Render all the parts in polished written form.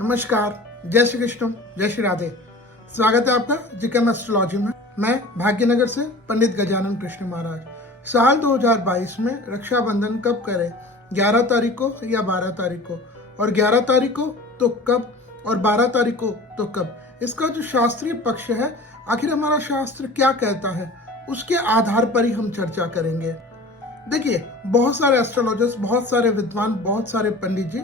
नमस्कार, जय श्री कृष्ण, जय श्री राधे। स्वागत है आपका जीकेएम एस्ट्रोलॉजी में। मैं भाग्यनगर से पंडित गजानन कृष्ण महाराज। साल 2022 में रक्षाबंधन कब करें? 11 तारीख को या 12 तारीख को? और 11 तारीख को तो कब और 12 तारीख को तो कब? इसका जो शास्त्रीय पक्ष है, आखिर हमारा शास्त्र क्या कहता है, उसके आधार पर ही हम चर्चा करेंगे। देखिए, बहुत सारे एस्ट्रोलॉजर्स, बहुत सारे विद्वान, बहुत सारे पंडित जी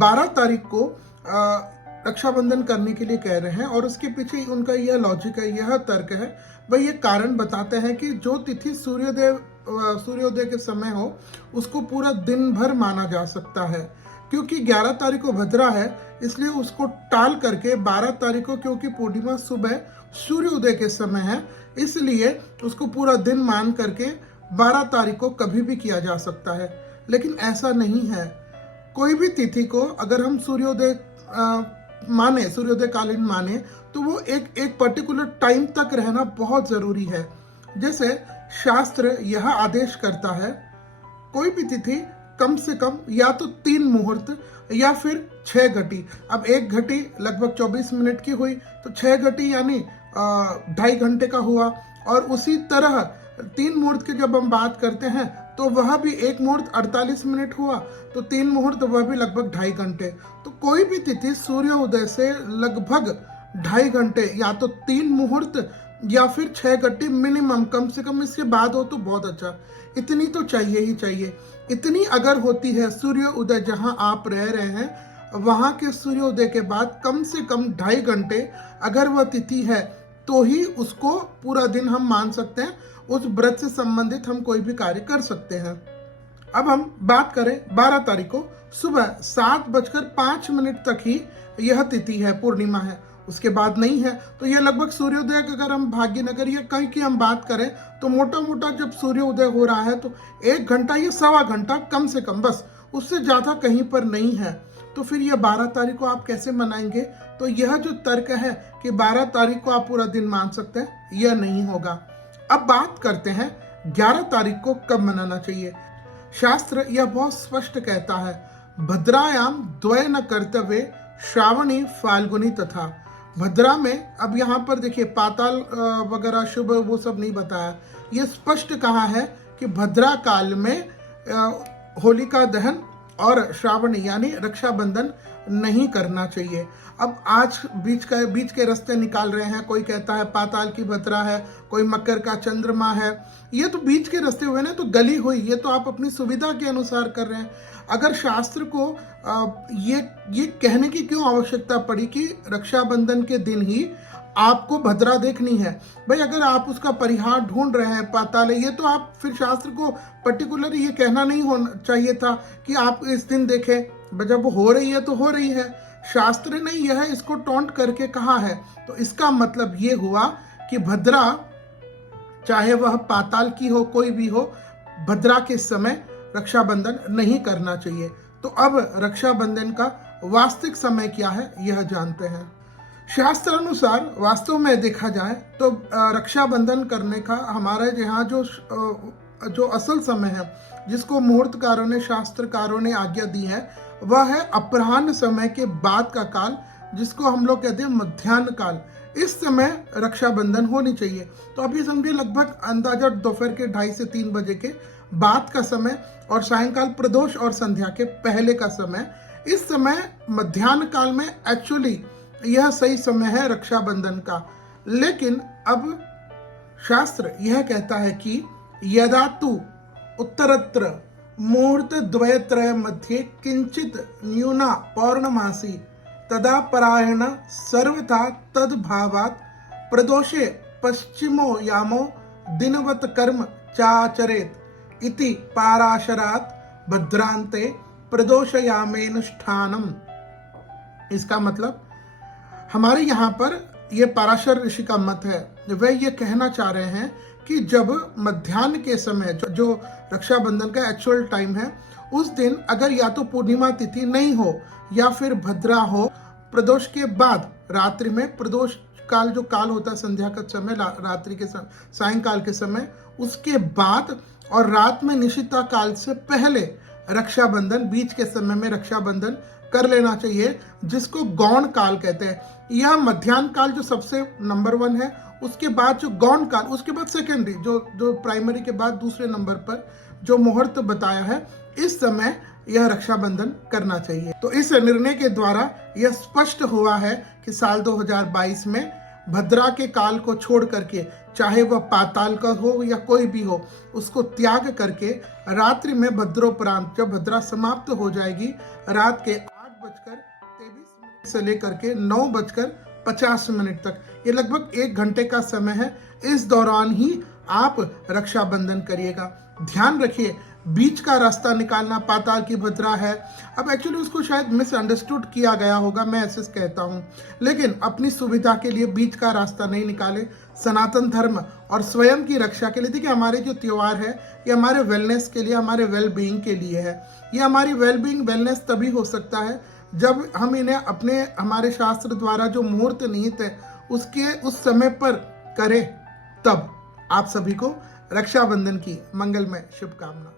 12 तारीख को रक्षाबंधन करने के लिए कह रहे हैं, और उसके पीछे उनका यह लॉजिक है, यह तर्क है, वह ये कारण बताते हैं कि जो तिथि सूर्योदय के समय हो, उसको पूरा दिन भर माना जा सकता है। क्योंकि 11 तारीख को भद्रा है, इसलिए उसको टाल करके 12 तारीख को, क्योंकि पूर्णिमा सुबह सूर्योदय के समय है, इसलिए उसको पूरा दिन मान करके 12 तारीख को कभी भी किया जा सकता है। लेकिन ऐसा नहीं है। कोई भी तिथि को अगर हम सूर्योदय कालीन माने, तो वो एक पर्टिकुलर टाइम तक रहना बहुत जरूरी है। जैसे शास्त्र यह आदेश करता है, कोई भी तिथि कम से कम या तो 3 मुहूर्त या फिर 6 घटी। अब 1 घटी लगभग 24 मिनट की हुई, तो 6 घटी यानी 2.5 घंटे का हुआ। और उसी तरह 3 मुहूर्त की जब हम बात करते हैं, तो वह भी 1 मुहूर्त 48 मिनट हुआ, तो 3 मुहूर्त वह भी लगभग 2.5 घंटे। तो कोई भी तिथि सूर्योदय से लगभग 2.5 घंटे, या तो 3 मुहूर्त या फिर 6 घंटे मिनिमम, कम से कम इसके बाद हो तो बहुत अच्छा। इतनी तो चाहिए ही चाहिए। इतनी अगर होती है, सूर्य उदय जहां आप रह रहे हैं, वहां के सूर्योदय के बाद कम से कम 2.5 घंटे अगर वह तिथि है, तो ही उसको पूरा दिन हम मान सकते हैं। उस व्रत से संबंधित हम कोई भी कार्य कर सकते हैं। अब हम बात करें 12 तारीख को सुबह 7:05 तक ही यह तिथि है, पूर्णिमा है, उसके बाद नहीं है। तो यह लगभग सूर्योदय का, अगर हम भाग्यनगर या कहीं की हम बात करें, तो मोटा मोटा जब सूर्योदय हो रहा है, तो 1 घंटा या 1.25 घंटा कम से कम, बस उससे ज्यादा कहीं पर नहीं है। तो फिर यह 12 तारीख को आप कैसे मनाएंगे? तो यह जो तर्क है कि 12 तारीख को आप पूरा दिन मान सकते हैं, यह नहीं होगा। अब बात करते हैं 11 तारीख को कब मनाना चाहिए। शास्त्र यह बहुत स्पष्ट कहता है, भद्रायाम द्वय न कर्तव्य श्रावणी फाल्गुनी तथा। भद्रा में, अब यहाँ पर देखिए, पाताल वगैरह शुभ वो सब नहीं बताया, ये स्पष्ट कहा है कि भद्रा काल में होलिका दहन और श्रावणी यानी रक्षाबंधन नहीं करना चाहिए। अब आज बीच के रास्ते निकाल रहे हैं। कोई कहता है पाताल की भद्रा है, कोई मकर का चंद्रमा है। ये तो बीच के रास्ते हुए ना, तो गली हुई। ये तो आप अपनी सुविधा के अनुसार कर रहे हैं। अगर शास्त्र को ये कहने की क्यों आवश्यकता पड़ी कि रक्षाबंधन के दिन ही आपको भद्रा देखनी है? भाई, अगर आप उसका परिहार ढूंढ रहे हैं, पाताल है, ये तो आप फिर शास्त्र को पर्टिकुलर ये कहना नहीं होना चाहिए था कि आप इस दिन देखें। जब वो हो रही है तो हो रही है। शास्त्र ने यह इसको टॉन्ट करके कहा है, तो इसका मतलब ये हुआ कि भद्रा, चाहे वह पाताल की हो, कोई भी हो, भद्रा के समय रक्षाबंधन नहीं करना चाहिए। तो अब रक्षाबंधन का वास्तविक समय क्या है, यह जानते हैं। शास्त्र अनुसार वास्तव में देखा जाए तो रक्षाबंधन करने का हमारे यहाँ जो असल समय है, जिसको मुहूर्तकारों ने, शास्त्रकारों ने आज्ञा दी है, वह है अपराह्न समय के बाद का काल, जिसको हम लोग कहते हैं मध्याह्न काल। इस समय रक्षाबंधन होनी चाहिए। तो अभी समझिए लगभग अंदाजा दोपहर के 2:30 से 3 बजे के बाद का समय, और सायंकाल प्रदोष और संध्या के पहले का समय। इस समय मध्याह्न काल में एक्चुअली यह सही समय है रक्षाबंधन का। लेकिन अब शास्त्र यह कहता है कि यदा तु उत्तरत्र मुहूर्त द्वयत्रय मध्ये किंचित न्यूना पौर्णमासी तदा परायण सर्वथा तद्भावात् प्रदोषे पश्चिमो यामो दिनवत कर्म चाचरेत इति पाराशरात् भद्रांते प्रदोषयामेनुष्ठानम। इसका मतलब हमारे यहाँ पर यह पराशर ऋषि का मत है। वह ये कहना चाह रहे हैं कि जब मध्याह्न के समय, जो रक्षाबंधन का एक्चुअल टाइम है, उस दिन अगर या तो पूर्णिमा तिथि नहीं हो या फिर भद्रा हो, प्रदोष के बाद रात्रि में, प्रदोष काल जो काल होता है संध्या का समय, रात्रि के सायंकाल के समय, उसके बाद और रात में निशिता काल से पहले रक्षाबंधन, बीच के समय में रक्षाबंधन कर लेना चाहिए, जिसको गौण काल कहते हैं। यह मध्याह्न काल जो सबसे नंबर 1 है, उसके बाद जो गौण काल, उसके बाद सेकेंडरी, जो प्राइमरी के बाद दूसरे नंबर पर जो मुहूर्त बताया है, इस समय यह रक्षाबंधन करना चाहिए। तो इस निर्णय के द्वारा यह स्पष्ट हुआ है कि साल 2022 में भद्रा के काल को छोड़ करके, चाहे वह पाताल का हो या कोई भी हो, उसको त्याग करके रात्रि में भद्रोपरांत, जब भद्रा समाप्त हो जाएगी, रात के 8:23 से लेकर के 9:50 तक, ये लगभग 1 घंटे का समय है। इस दौरान ही आप रक्षाबंधन करिएगा। ध्यान रखिए, बीच का रास्ता निकालना पाताल की भद्रा है। अब एक्चुअली उसको शायद मिसअंडरस्टूड किया गया होगा, मैं ऐसे कहता हूँ, लेकिन अपनी सुविधा के लिए बीच का रास्ता नहीं निकाले। सनातन धर्म और स्वयं की रक्षा के लिए, देखिए हमारे जो त्योहार है ये हमारे वेलनेस के लिए, हमारे वेल बीइंग के लिए है। ये हमारी वेल बीइंग, वेलनेस तभी हो सकता है जब हम इन्हें अपने, हमारे शास्त्र द्वारा जो मुहूर्त निहित है उसके उस समय पर करें। तब आप सभी को रक्षाबंधन की मंगलमय शुभकामना।